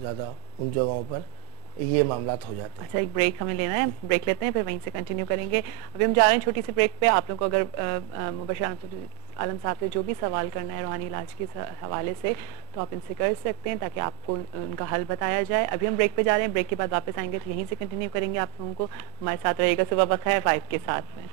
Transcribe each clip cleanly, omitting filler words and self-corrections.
زیادہ ان جگہوں پر یہ معاملات ہو جاتے ہیں. اچھا ایک بریک ہمیں لینا ہے, بریک لیتے ہیں پھر وہیں سے کنٹینیو کریں گے. ابھی ہم جا رہے ہیں چھوٹی سی بریک پہ. آپ لوگ کو اگر مبشر عالم صاحب سے جو بھی سوال کرنا ہے روحانی علاج کے حوالے سے تو آپ ان سے کر سکتے ہیں تاکہ آپ کو ان کا حل بتایا جائے. ابھی ہم بریک پہ جا رہے ہیں, بریک کے بعد واپس آئیں گے تو یہیں سے کنٹینیو کریں گے. آپ لوگوں کو ہمارے ساتھ رہے گا صبح بخیر 5 کے ساتھ میں.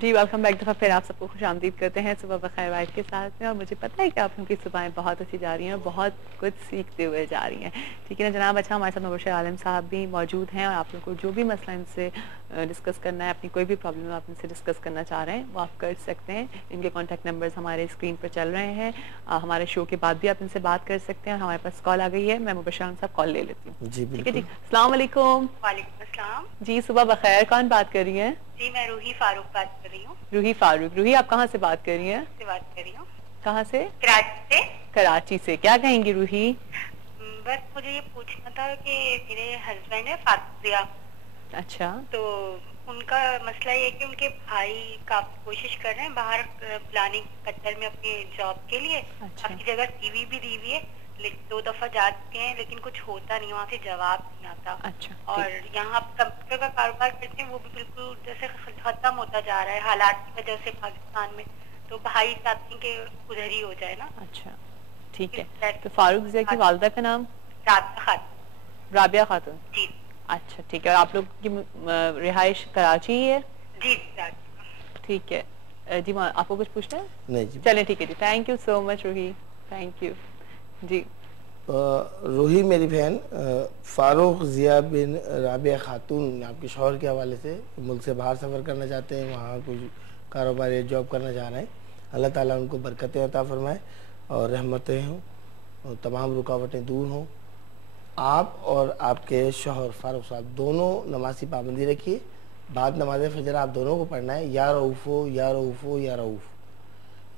جی ویلکم بیک. دفعہ پھر آپ سب کو خوش آمدید کرتے ہیں صبح بخیر وائف کے ساتھ میں. اور مجھے پتہ ہے کہ آپ کی صبحیں بہت اچھی جا رہی ہیں اور بہت کچھ سیکھتے ہوئے جا رہی ہیں. ٹھیک ہے نا جناب. اچھا ہمارے ساتھ مبشر عالم صاحب بھی موجود ہیں اور آپ لوگ کو جو بھی مسئلہ ان سے ڈسکس کرنا ہے, اپنی کوئی بھی پرابلم آپ ان سے ڈسکس کرنا چاہ رہے ہیں وہ آپ کر سکتے ہیں. ان کے کانٹیکٹ نمبرز ہمارے اسکرین پر چل رہے ہیں. ہمارے شو کے بعد بھی آپ ان سے بات کر سکتے ہیں. ہمارے پاس کال آ گئی ہے, میں مبشر عالم صاحب کال لے لیتی ہوں. جی ٹھیک ہے بالکل. جی. السلام علیکم. وعلیکم السلام. جی صبح بخیر. کون بات کر رہی ہیں؟ جی میں روحی فاروق بات کر رہی ہوں. روحی فاروق. روحی آپ کہاں سے بات کر رہی ہیں؟ سے بات کر رہی ہوں. کہاں سے؟ کراچی سے. کراچی سے. کیا کہیں گی روحی؟ بس مجھے یہ پوچھنا تھا کہ میرے ہسبینڈ ہے فاروق ضیاء. اچھا. تو ان کا مسئلہ یہ ہے کہ ان کے بھائی کافی کوشش کر رہے ہیں باہر پلاننگ قطر میں اپنی جاب کے لیے. اچھا. کافی جگہ ٹی وی بھی دی ہوئی ہے, 2 دفعہ جا چکے ہیں لیکن کچھ ہوتا نہیں, وہاں سے جواب نہیں آتا. اچھا. اور یہاں کمپیوٹر کا کاروبار کرتے ہیں وہ بھی بالکل جیسے ختم ہوتا جا رہا ہے حالات کی وجہ سے پاکستان میں. تو بھائی چاہتے ہیں کہ ادھر ہی ہو جائے نا. اچھا ٹھیک ہے. تو فاروق ضیاء کی والدہ کا نام؟ رابعہ خاتون. رابعہ خاتون. جی. اچھا ٹھیک ہے. اور آپ لوگ کی رہائش کراچی ہی ہے؟ جی. ٹھیک ہے جی. آپ کو کچھ پوچھنا ہے؟ نہیں جی. چلیں ٹھیک ہے جی. Thank you so much Ruhi. Thank you. جی روحی میری بہن فاروق ضیاء بن رابعہ خاتون آپ کے شوہر کے حوالے سے ملک سے باہر سفر کرنا چاہتے ہیں, وہاں کچھ کاروبار یا جاب کرنا چاہ رہے ہیں. اللہ تعالیٰ ان کو برکتیں عطا فرمائے اور رحمتیں ہوں اور تمام رکاوٹیں دور ہوں. آپ اور آپ کے شوہر فاروق صاحب دونوں نماز کی پابندی رکھیے. بعد نماز فجر آپ دونوں کو پڑھنا ہے یا رؤوف یا رؤوف یا رؤوف,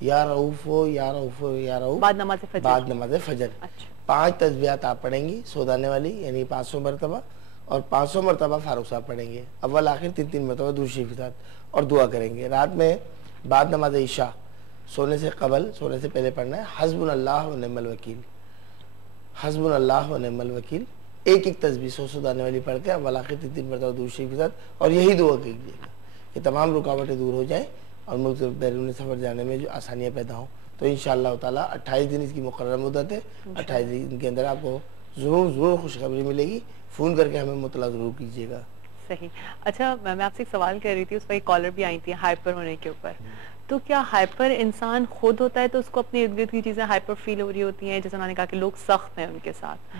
یا رؤوف یا رؤوف یا رؤوف بعد نماز فجر. بعد نماز فجر. اچھا. 5 تسبیحات آپ پڑھیں گی سودانے والی, یعنی 500 مرتبہ, اور 500 مرتبہ فاروق صاحب پڑھیں گے. اول آخر 3 مرتبہ درود شریف کے ساتھ, اور دعا کریں گے. رات میں بعد نماز عشاء سونے سے قبل, سونے سے پہلے پڑھنا ہے حسبنا اللہ و نعم الوکیل, حسبنا اللہ و نعم الوکیل. ایک تسبیح سودانے والی پڑھ کے اول آخر 3 مرتبہ درود شریف کے ساتھ, اور یہی دعا کیجیے گا کہ تمام رکاوٹیں دور ہو جائیں اور ملک سے بیرون سفر جانے میں جو آسانیاں پیدا ہوں. تو انشاءاللہ تعالیٰ 28 دن اس کی مقررہ مدت ہے. 28 دن کے اندر آپ کو ضرور خوشخبری ملے گی. فون کر کے ہمیں مطلع ضرور کیجیے گا. صحیح. اچھا میں آپ سے ایک سوال کر رہی تھی, اس پر ایک کالر بھی آئی تھی ہائپر ہونے کے اوپر. تو کیا ہائپر انسان خود ہوتا ہے تو اس کو اپنے ارد گرد کی چیزیں ہائپر فیل ہو رہی ہوتی ہیں, جیسے انہوں نے کہا کہ لوگ سخت ہیں ان کے ساتھ,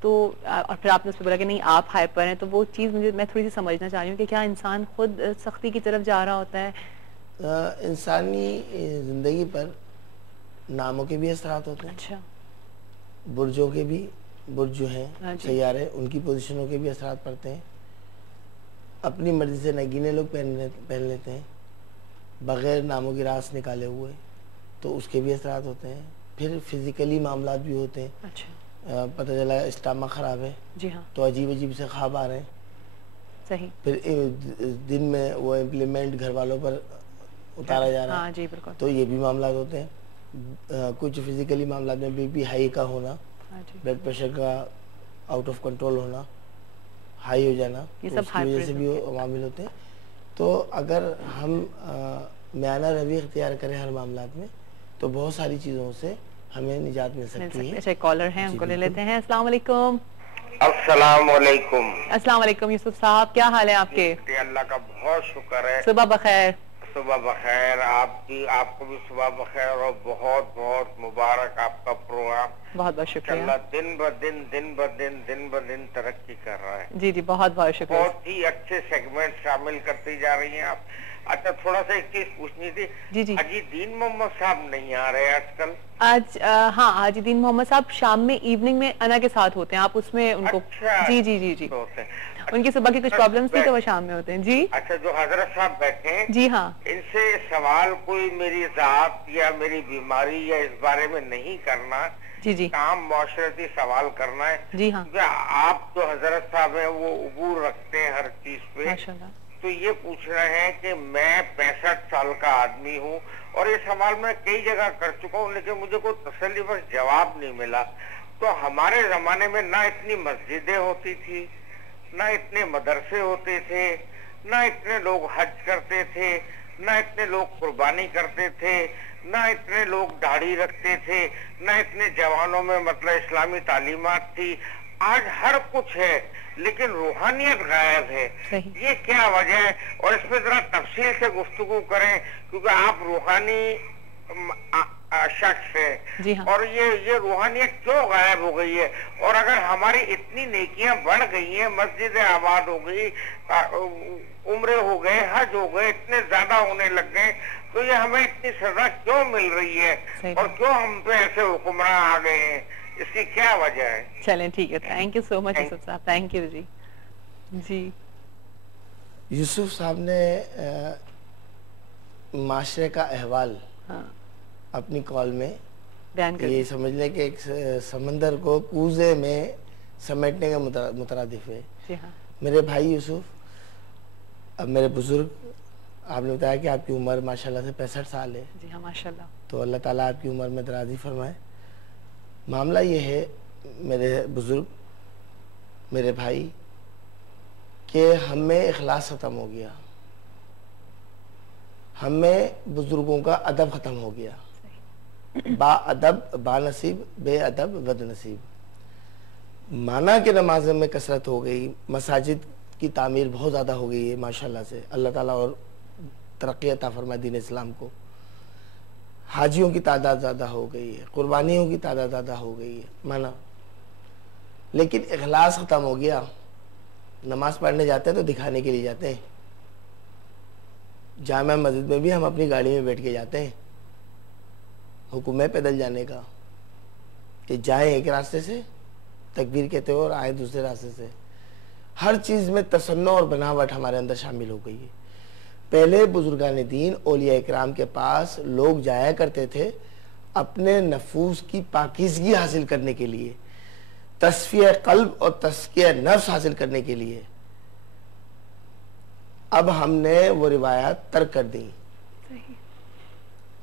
تو اور پھر آپ نے اس پہ بولا کہ نہیں آپ ہائپر ہیں, تو وہ چیز میں تھوڑی سی سمجھنا چاہ رہی ہوں کہ کیا انسان خود سختی کی طرف جا رہا ہوتا ہے؟ انسانی زندگی پر ناموں کے بھی اثرات ہوتے ہیں. اچھا. برجوں کے بھی, برج جو ہیں سیارے ان کی پوزیشنوں کے بھی اثرات پڑتے ہیں. اپنی مرضی سے نگینے لوگ پہن لیتے ہیں بغیر ناموں کی راس نکالے ہوئے, تو اس کے بھی اثرات ہوتے ہیں. پھر فزیکلی معاملات بھی ہوتے ہیں. اچھا. پتہ چلا اسٹامک خراب ہے, جی ہاں, تو عجیب سے خواب آ رہے ہیں. صحیح. پھر دن میں وہ امپلیمنٹ گھر والوں پر اتارا جا رہا ہے. ہاں جی بالکل. تو یہ بھی معاملات ہوتے ہیں. کچھ فزیکلی معاملات میں بی پی ہائی کا ہونا, بلڈ پریشر کا آؤٹ آف کنٹرول ہونا, ہائی ہو جانا, تو اس کی وجہ سے بھی عوامل ہوتے ہیں. تو اگر ہم میانہ روی اختیار کریں ہر معاملات میں تو بہت ساری چیزوں سے ہمیں نجات مل سکتی ہے. اچھا کالر ہیں, ان کو لے لیتے ہیں. السلام علیکم. السلام علیکم. السلام علیکم یوسف صاحب, کیا حال ہے آپ کے؟ اللہ کا بہت شکر ہے. صبح بخیر. صبح بخیر. آپ کو بھی صبح بخیر, اور بہت بہت مبارک آپ کا پروگرام. بہت بہت شکریہ. اللہ دن بدن ترقی کر رہا ہے. جی بہت بہت شکریہ. بہت ہی اچھے سیگمنٹ شامل کرتی جا رہی ہیں آپ. اچھا تھوڑا سا ایک چیز پوچھنی تھی. جی. حاجی دین محمد صاحب نہیں آ رہے آج کل؟ آج ہاں حاجی دین محمد صاحب شام میں ایوننگ میں انا کے ساتھ ہوتے ہیں, آپ اس میں ان کو. جی. ہوتے ہیں. ان کی صبح کی کچھ پرابلمس تھی تو وہ شام میں ہوتے ہیں. جی اچھا جو حضرت صاحب بیٹھے ہیں جی ہاں ان سے سوال کوئی میری ذات یا میری بیماری یا اس بارے میں نہیں کرنا, جی جی کام معاشرتی سوال کرنا ہے. جی ہاں کیونکہ آپ جو حضرت صاحب ہیں وہ عبور رکھتے ہیں ہر چیز پہ, ماشاءاللہ. تو یہ پوچھ رہے ہیں کہ میں 65 سال کا آدمی ہوں اور یہ سوال میں کئی جگہ کر چکا ہوں لیکن مجھے کوئی تسلی بخش جواب نہیں ملا. تو ہمارے زمانے میں نہ اتنی مسجدیں ہوتی تھی, نہ اتنے مدرسے ہوتے تھے, نہ اتنے لوگ حج کرتے تھے, نہ اتنے لوگ قربانی کرتے تھے, نہ اتنے لوگ داڑھی رکھتے تھے, نہ اتنے جوانوں میں مطلب اسلامی تعلیمات تھی. آج ہر کچھ ہے لیکن روحانیت غائب ہے. یہ کیا وجہ ہے؟ اور اس پہ ذرا تفصیل سے گفتگو کریں کیونکہ آپ روحانی شخص ہے. جی ہاں. اور یہ روحانیت کیوں غائب ہو گئی ہے؟ اور اگر ہماری اتنی نیکیاں بڑھ گئی ہیں, مسجدیں آباد ہو گئی, عمرے ہو گئے, حج ہو گئے, اتنے زیادہ ہونے لگ گئے, تو یہ ہمیں اتنی سزا کیوں مل رہی ہے اور کیوں ہم پہ ایسے حکمراں آ گئے ہیں؟ اس کی کیا وجہ ہے؟ چلیں ٹھیک ہے, تھینک یو سو مچ یوسف صاحب, تھینک یو. جی جی یوسف صاحب نے معاشرے کا احوال اپنی کال میں بیان کر یہ سمجھ لیں کہ ایک سمندر کو کوزے میں سمیٹنے کا مترادف ہے. جی ہاں. میرے بھائی یوسف, اب میرے بزرگ, آپ نے بتایا کہ آپ کی عمر ماشاءاللہ سے 65 سال ہے. جی ہاں ماشاءاللہ. تو اللہ تعالیٰ آپ کی عمر میں درازی فرمائے. معاملہ یہ ہے میرے بزرگ, میرے بھائی, کہ ہم میں اخلاص ختم ہو گیا, ہم میں بزرگوں کا ادب ختم ہو گیا. با ادب با نصیب, بے ادب بد نصیب. مانا کہ نمازوں میں کثرت ہو گئی, مساجد کی تعمیر بہت زیادہ ہو گئی ہے ماشاءاللہ سے, اللہ تعالیٰ اور ترقی عطا فرمائے دین اسلام کو. حاجیوں کی تعداد زیادہ ہو گئی ہے, قربانیوں کی تعداد زیادہ ہو گئی ہے, مانا, لیکن اخلاص ختم ہو گیا. نماز پڑھنے جاتے ہیں تو دکھانے کے لیے جاتے ہیں, جامع مسجد میں بھی ہم اپنی گاڑی میں بیٹھ کے جاتے ہیں, حکم ہے پیدل جانے کا کہ جائیں ایک راستے سے تکبیر کہتے ہوئے اور آئیں دوسرے راستے سے. ہر چیز میں تصنع اور بناوٹ ہمارے اندر شامل ہو گئی ہے. پہلے بزرگان دین اولیاء اکرام کے پاس لوگ جایا کرتے تھے اپنے نفوس کی پاکیزگی حاصل کرنے کے لیے, تصفیہ قلب اور تزکیہ نفس حاصل کرنے کے لیے. اب ہم نے وہ روایات ترک کر دی.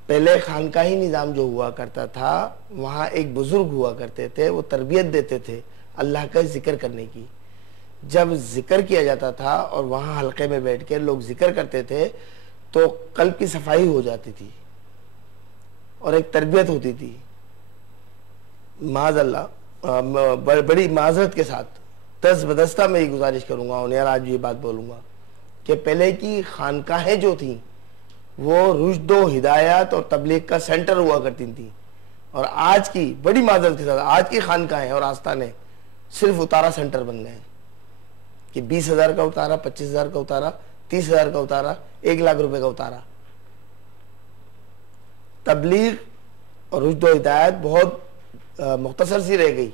پہلے خانقاہی نظام جو ہوا کرتا تھا, وہاں ایک بزرگ ہوا کرتے تھے, وہ تربیت دیتے تھے اللہ کا ذکر کرنے کی. جب ذکر کیا جاتا تھا اور وہاں حلقے میں بیٹھ کے لوگ ذکر کرتے تھے تو قلب کی صفائی ہو جاتی تھی اور ایک تربیت ہوتی تھی. معاذ اللہ, بڑی معذرت کے ساتھ دست بدستہ میں یہ گزارش کروں گا اور آج یہ بات بولوں گا کہ پہلے کی خانقاہیں جو تھیں وہ رشد و ہدایت اور تبلیغ کا سینٹر ہوا کرتی تھیں, اور آج کی بڑی معذرت کے ساتھ آج کی خانقاہیں اور آستانے صرف اتارا سینٹر بن گئے ہیں کہ 20,000 کا اتارا, 25,000 کا اتارا, 30,000 کا اتارا, 1 لاکھ روپے کا اتارا. تبلیغ اور رشد و ہدایت بہت مختصر سی رہ گئی.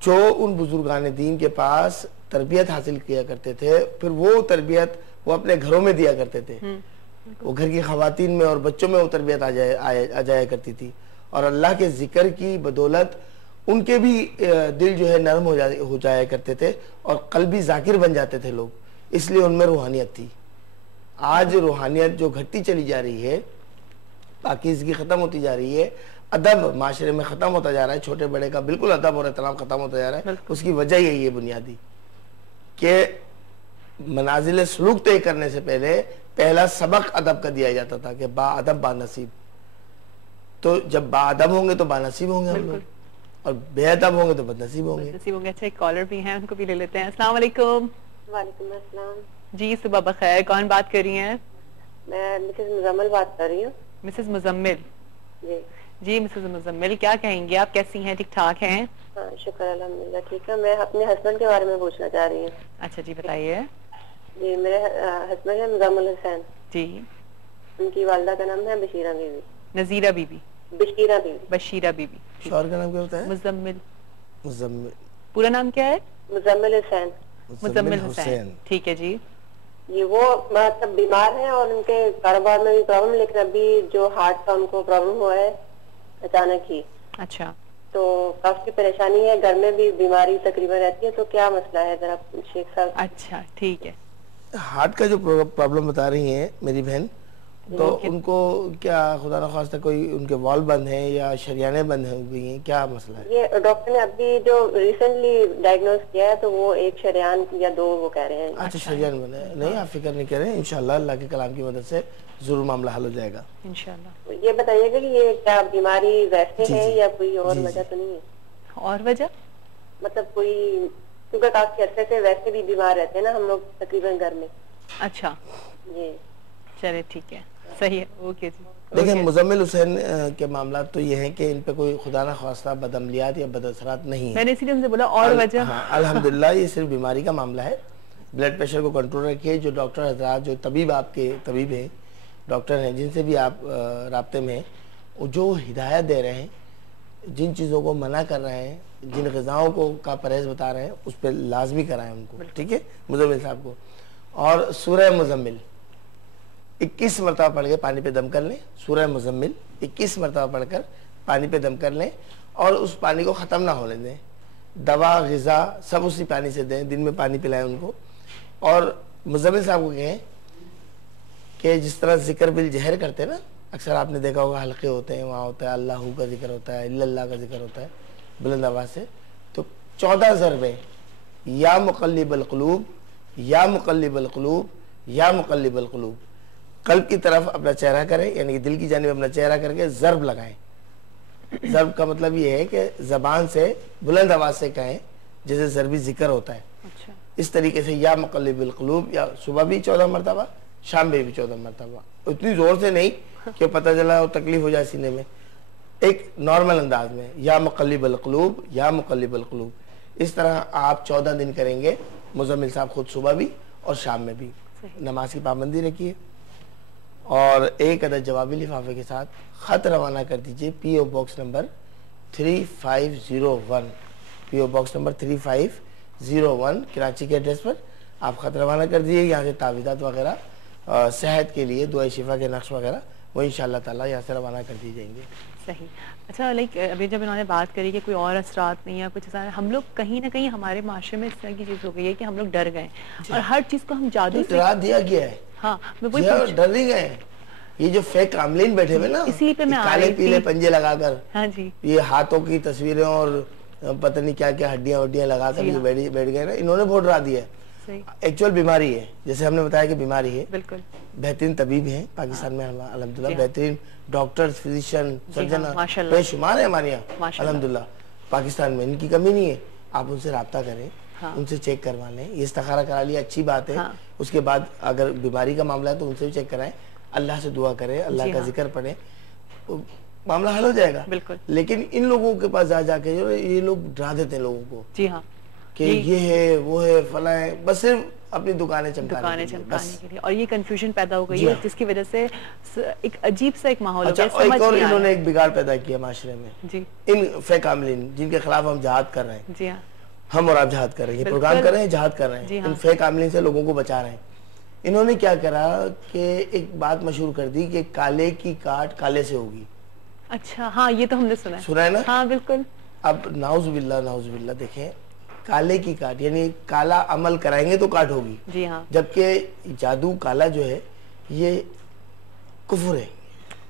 جو ان بزرگان دین کے پاس تربیت حاصل کیا کرتے تھے, پھر وہ تربیت وہ اپنے گھروں میں دیا کرتے تھے, وہ گھر کی خواتین میں اور بچوں میں وہ تربیت آ جایا کرتی تھی, اور اللہ کے ذکر کی بدولت ان کے بھی دل جو ہے نرم ہو جایا کرتے تھے اور قلبی ذاکر بن جاتے تھے لوگ, اس لیے ان میں روحانیت تھی. آج روحانیت جو گھٹتی چلی جا رہی ہے, پاکیزگی ختم ہوتی جا رہی ہے, ادب معاشرے میں ختم ہوتا جا رہا ہے, چھوٹے بڑے کا بالکل ادب اور احترام ختم ہوتا جا رہا ہے. اس کی وجہ یہی ہے بنیادی کہ منازل سلوک طے کرنے سے پہلا سبق ادب کا دیا جاتا تھا کہ با ادب با نصیب. تو جب با ادب ہوں گے تو با نصیب ہوں گے ہم لوگ, اور بے ادب ہوں گے تو بد نصیب ہوں گے. اچھا, ایک کالر بھی ہیں, ان کو بھی لے لیتے ہیں. السلام علیکم. وعلیکم السلام. جی صبح بخیر, کون بات کر رہی ہیں؟ میں مسز مزمل بات کر رہی ہوں. مسز مزمل. جی جی مسز مزمل, کیا کہیں گے آپ, کیسی ہیں, ٹھیک ٹھاک ہیں؟ ہاں شکر الحمدللہ ٹھیک ہے. میں اپنے ہسبینڈ کے بارے میں پوچھنا چاہ رہی ہوں. اچھا جی بتائیے. جی میرے ہسبینڈ ہے مزمل حسین. جی. ان کی والدہ کا نام ہے Bashira Bibi. Nazira Bibi. Bashira Bibi. Bashira Bibi. شوہر کا نام کیا ہوتا ہے؟ مزمل. مزمل. پورا نام کیا ہے؟ مزمل حسین. مزمل حسین, ٹھیک ہے جی. یہ وہ مطلب بیمار ہیں اور ان کے کاروبار میں بھی پرابلم, لیکن ابھی جو ہارٹ کا ان کو پرابلم ہوا ہے اچانک ہی. اچھا. تو کافی پریشانی ہے, گھر میں بھی بیماری تقریباً رہتی ہے, تو کیا مسئلہ ہے ذرا شیخ صاحب؟ اچھا ٹھیک ہے. ہارٹ کا جو پرابلم بتا رہی ہیں میری بہن, تو ان کو کیا خدا نخواستہ کوئی ان کے وال بند ہیں یا شریانیں بند ہوئی ہیں, کیا مسئلہ ہے؟ یہ ڈاکٹر نے ابھی جو ریسنٹلی ڈائگنوز کیا ہے تو وہ ایک شریان یا 2 وہ کہہ رہے ہیں. اچھا شریان بند ہے, نہیں آپ فکر نہیں کریں, انشاءاللہ اللہ کے کلام کی مدد سے ضرور معاملہ حل ہو جائے گا انشاءاللہ. یہ بتائیے گا کہ یہ کیا بیماری ویسے ہے یا کوئی اور وجہ تو نہیں ہے؟ اور وجہ مطلب کوئی, کیونکہ کافی عرصے سے ویسے بھی بیمار رہتے ہیں نا ہم لوگ تقریباً گھر میں. اچھا جی چلے ٹھیک ہے, صحیح ہے, اوکے جی. دیکھیں مزمل حسین کے معاملات تو یہ ہیں کہ ان پہ کوئی خدا نخواستہ بدعملیات یا بد اثرات نہیں ہیں. میں نے اسی لیے ان سے بولا اور وجہ. ہاں الحمدللہ یہ صرف بیماری کا معاملہ ہے. بلڈ پریشر کو کنٹرول رکھیے. جو ڈاکٹر حضرات, جو طبیب آپ کے طبیب ہیں, ڈاکٹر ہیں, جن سے بھی آپ رابطے میں ہیں, جو ہدایت دے رہے ہیں, جن چیزوں کو منع کر رہے ہیں, جن غذاؤں کو کا پرہیز بتا رہے ہیں, اس پہ لازمی کرائیں ان کو, ٹھیک ہے مزمل صاحب کو. اور سورہ مزمل 21 مرتبہ پڑھ کے پانی پہ دم کر لیں. سورہ مزمل 21 مرتبہ پڑھ کر پانی پہ دم کر لیں, اور اس پانی کو ختم نہ ہونے دیں. دوا غذا سب اسی پانی سے دیں, دن میں پانی پلائیں ان کو. اور مزمل صاحب کو کہیں کہ جس طرح ذکر بالجہر کرتے ہیں نا, اکثر آپ نے دیکھا ہوگا حلقے ہوتے ہیں, وہاں ہوتا ہے اللہ کا ذکر ہوتا ہے, اللہ کا ذکر ہوتا ہے بلند آواز سے, تو 14 ضربیں یا مقلب القلوب یا مقلب القلوب یا مقلب القلوب, قلب کی طرف اپنا چہرہ کریں, یعنی دل کی جانب اپنا چہرہ کر کے ضرب لگائیں. ضرب کا مطلب یہ ہے کہ زبان سے بلند آواز سے کہیں جیسے ضربی ذکر ہوتا ہے. اس طریقے سے یا مقلب القلوب, یا صبح بھی 14 مرتبہ, شام میں بھی 14 مرتبہ. اتنی زور سے نہیں کہ پتہ چلا اور تکلیف ہو جائے سینے میں, ایک نارمل انداز میں یا مقلب القلوب یا مقلب القلوب. اس طرح آپ 14 دن کریں گے. مزمل صاحب خود صبح بھی اور شام میں بھی. نماز کی پابندی رکھیے, اور ایک عدد جوابی لفافے کے ساتھ خط روانہ کر دیجئے پی او باکس نمبر 3501, پی او باکس نمبر 3501 کراچی کے ایڈریس پر آپ خط روانہ کر دیجئے. یہاں سے تعویذات وغیرہ صحت کے لیے دعائے شفا کے نقش وغیرہ وہ انشاءاللہ تعالیٰ یہاں سے روانہ کر دیے جائیں گے. صحیح. اچھا لائک ابھی جب انہوں نے بات کری کہ کوئی اور اثرات نہیں ہے کچھ ایسا, ہم لوگ کہیں نہ کہیں ہمارے معاشرے میں اس طرح کی چیز ہو گئی ہے کہ ہم لوگ ڈر گئے اور ہر چیز کو ہم جادو سے ڈرا دیا گیا ہے. ہاں میں وہی ڈر نہیں گئے ہیں. یہ جو فیک عاملین بیٹھے ہوئے نا, اسی پہ میں کالے پیلے پنجے لگا کر, ہاں جی, یہ ہاتھوں کی تصویریں اور پتہ نہیں کیا کیا ہڈیاں وڈیاں لگا کر یہ بیٹھ گئے نا, انہوں نے بہت ڈرا دیا ہے. ایکچوئل بیماری ہے, جیسے ہم نے بتایا کہ بیماری ہے. بالکل بہترین طبیب ہیں پاکستان میں الحمدللہ, بہترین ڈاکٹر, فزیشین, سرجن بے شمار ہیں ہمارے یہاں الحمدللہ پاکستان میں, ان کی کمی نہیں ہے. آپ ان سے رابطہ کریں, ان سے چیک کروا لیں, یہ استخارہ کرا لیا اچھی بات ہے. اس کے بعد اگر بیماری کا معاملہ ہے تو ان سے بھی چیک کرائیں, اللہ سے دعا کریں, اللہ کا ذکر پڑھیں, معاملہ حل ہو جائے گا. لیکن ان لوگوں کے پاس جا کے جو یہ لوگ ڈرا دیتے ہیں لوگوں کو, جی ہاں, کہ یہ ہے وہ ہے فلاں ہے, بس صرف اپنی دکانیں چمکانے کے لیے, اور یہ کنفیوژن پیدا ہو گئی ہے جس کی وجہ سے ایک عجیب سا ایک ماحول ہو گیا. ایک اور انہوں نے ایک بگاڑ پیدا کیا معاشرے میں, ان فیک عاملین جن کے خلاف ہم جہاد کر رہے ہیں. جی ہاں, ہم اور آپ جہاد کر رہے ہیں, یہ پروگرام کر رہے ہیں, جہاد کر رہے ہیں, ان فیک عاملین سے لوگوں کو بچا رہے ہیں. انہوں نے کیا کرا کہ ایک بات مشہور کر دی کہ کالے کی کاٹ کالے سے ہوگی. اچھا ہاں, یہ تو ہم نے سنا ہے نا. ہاں بالکل. اب نعوذ باللہ دیکھیں, کالے کی کاٹ یعنی کالا عمل کرائیں گے تو کاٹ ہوگی. جی ہاں, جبکہ جادو کالا جو ہے یہ کفر ہے.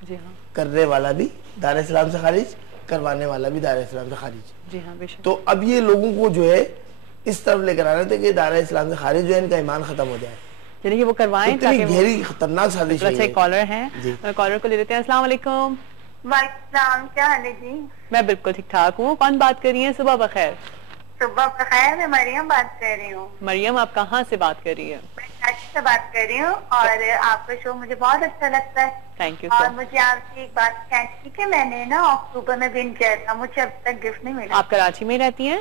جی ہاں, کرنے والا بھی دار اسلام سے خارج, کروانے والا بھی دار اسلام سے خارج. جی ہاں بے شک. تو اب یہ لوگوں کو جو ہے اس طرف لے کر آنا تھا کہ دار اسلام سے خارج جو ہے ان کا ایمان ختم ہو جائے, یعنی کہ وہ کروائیں. اتنی گہری خطرناک سازش ہے. اچھا ایک کالر ہیں, کالر کو لے لیتے ہیں. السلام علیکم. وعلیکم السلام, کیا حال ہے جی؟ میں بالکل ٹھیک ٹھاک ہوں. کون بات کر رہی ہیں؟ صبح بخیر. صبح بخیر, میں مریم بات کر رہی ہوں. مریم آپ کہاں سے بات کر رہی ہیں؟ میں کراچی سے بات کر رہی ہوں, اور آپ کا شو مجھے بہت اچھا لگتا ہے. Thank you. اور مجھے آپ سے ایک بات کہنی تھی کہ میں نے نا اکتوبر میں ون کیا تھا, مجھے اب تک گفٹ نہیں ملا. آپ کراچی میں رہتی ہیں؟